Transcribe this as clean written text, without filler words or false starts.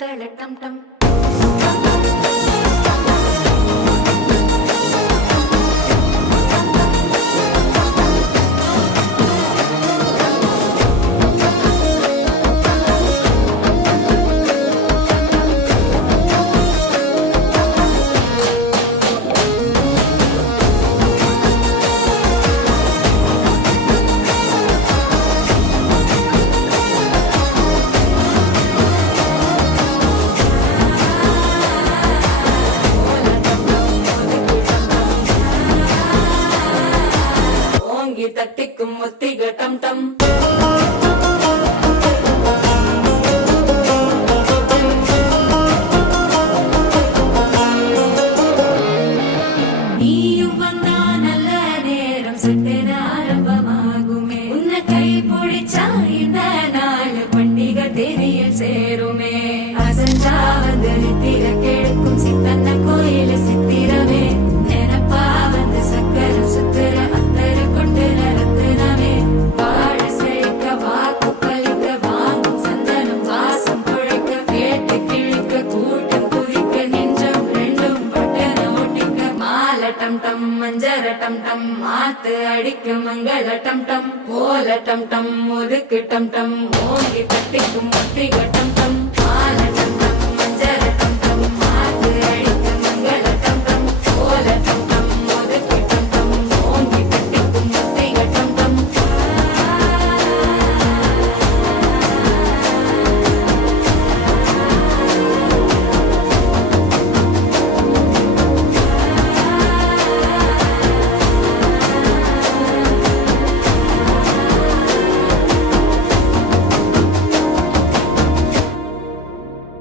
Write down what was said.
பித்தள டம் டம் தட்டிக்கும் ஒத்திக டம் டம் நீயும் வந்தா நல்ல நேரம் சட்டென ஆரம்பமாகுமே உன்னை கை பிடிச்சா இந்த நாள் பண்டிகை தேதியில் சேருமே அசஞ்சா வந்து நித்திர கெடுக்கும் சித்தன்ன கோயில சித்திரமே நினப்பா வந்து சக்கர சுத்திர அத்தரு கொண்டு நடத்துனவே வாழ செழிக்க வாக்கு பலிக்க வாங்கும் சந்தனம் வாசம் குழைக்க கேட்டு கிழிக்க கூட்டம் குதிக்க நெஞ்சம் ரெண்டும் பட்டன ஒட்டிக்க மால டம் டம் மஞ்சர டம் டம் மாத்து அடிக்க மங்கள டம் டம் ஓல டம் டம் ஒதுக்கு டம் டம் ஓங்கி தட்டிக்கும் ஒத்திக